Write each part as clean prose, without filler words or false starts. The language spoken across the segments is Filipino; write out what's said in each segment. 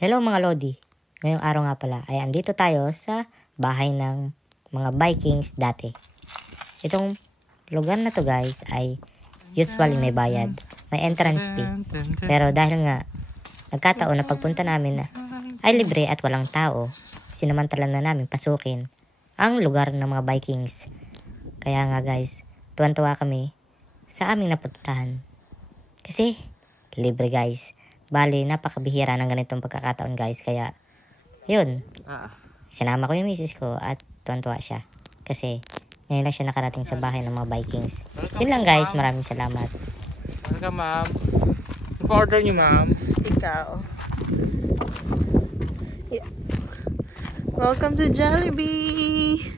Hello mga Lodi, ngayong araw nga pala ay andito tayo sa bahay ng mga Vikings dati. Itong lugar na to guys ay usually may bayad, may entrance fee. Pero dahil nga nagkataon na pagpunta namin ay libre at walang tao, sinamantala na namin pasukin ang lugar ng mga Vikings. Kaya nga guys, tuwan-tuwa kami sa aming napuntahan. Kasi libre guys. Bali, napakabihira ng ganitong pagkakataon guys. Kaya, yun. Sinama ko yung misis ko at tuwan-tuwa siya. Kasi, ngayon lang siya nakarating sa bahay ng mga Vikings. Yun lang guys, maraming salamat. Welcome ma'am. Ano pa order niyo ma'am? Ikaw. Yeah. Welcome to Jollibee.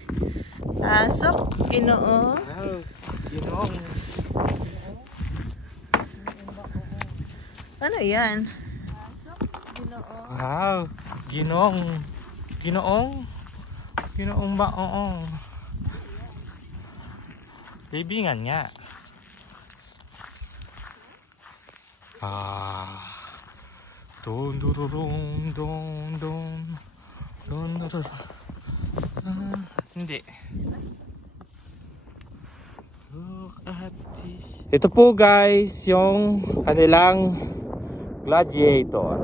Pasok, Ginoo. Wow, ginong. Ano yan? Wow, ginong. Ginoong. Ginoong ba? Oo. Libingan nga. Don dururung don don don dururung. Hindi. Look at this. Ito po guys yung kanilang gladiator.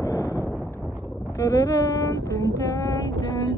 Tadadun, dun, dun, dun.